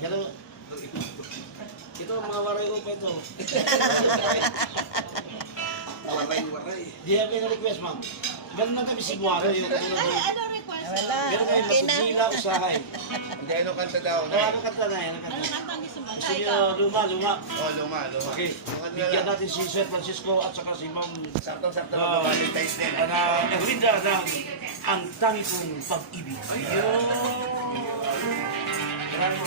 Pero, ito ang mga waray upa ito. Waray. Di yan kayo na-request, ma'am. Ganun lang kami si Buwaro. Yung Ano request? Wala, meron kayo okay na. matugila usahay. Hindi, ano kanta daw? Ano kanta na yan? Ano kanta ang gusto mo? Gusto niyo luma. Oh, luma. Okay. Bigyan natin si Sir Francisco at saka si Ma'am Saktong-sakto mag-Valentine's Day. Nagrinda ng ang tangi kong pag-ibig. Ayun! Maraming